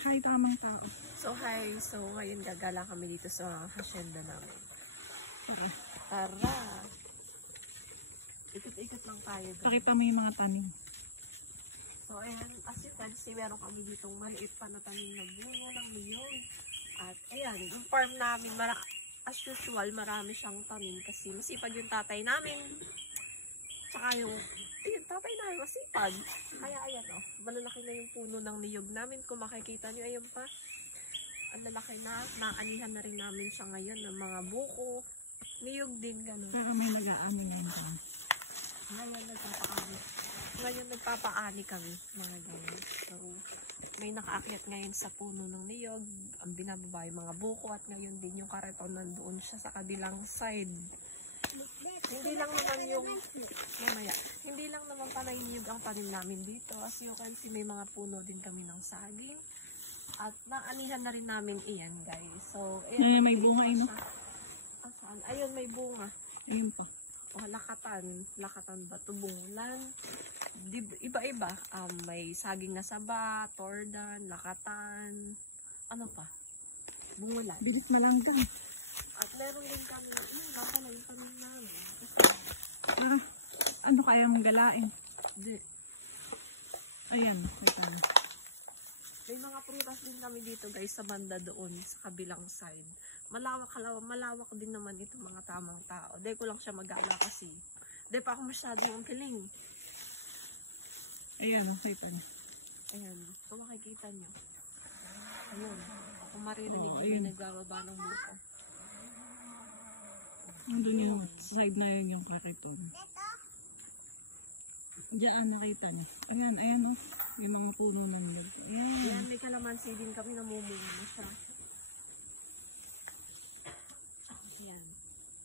Hi, tamang tao. So hi, so ngayon gagala kami dito sa hacienda namin. Tara! Ikot-ikot lang tayo. Pakita mo yung mga tanim. So ayan, as you can see, meron kami ditong maliit pa na tanim na bunga ng niyog. At ayan, yung farm namin, as usual, marami siyang tanim kasi masipag yung tatay namin. Tsaka yung tatay namin masipag. Kaya ayan malalaki na yung puno ng niyog namin. Kung makikita nyo, ayun pa. Ang lalaki na, naanihan na rin namin siya ngayon ng mga buko. Niyog din, gano'n. Pero may nag-aano yun dyan. Ngayon nagpapaani kami, mga ganyan. So, may nakaakyat ngayon sa puno ng niyog. Ang binababa yung mga buko at ngayon din yung kariton nandoon siya sa kabilang side. Hindi lang naman yung hindi lang naman pala yung niyog ang tanim namin dito. As you can see, may mga puno din kami ng saging. At naanihan na rin namin iyan, guys. So, ayan, May bunga yun. Saan? Ayun, may bunga. Ayun po. Lakatan ba? Tubungulan. Iba-iba. May saging na saba, tordan, lakatan. Ano pa? Bungulan. Bilis na lang dyan. At meron din kami, baka lang yung tanim namin. Ano kayang galain? Ayan. May mga prutas din kami dito, guys, sa banda doon, sa kabilang side. Malawak din naman ito, mga tamang tao. Dahil ko lang siya mag-ala kasi. Dahil pa ako masyadong kiling. Ayan, kita niyo. Ayan, kung makikita nyo. Ayun, kung maririnig nyo yung nagbababa ng buko. Nandun yung side na yun yung kariton. Diyan nakita niyo. Ayan yung mga puno ng niyog. Ayan, may kalamansi din kami, namumuno siya. Ayan.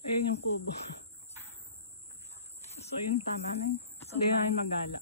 Ayan yung kubo. So yung tanan. Hindi na yung magala.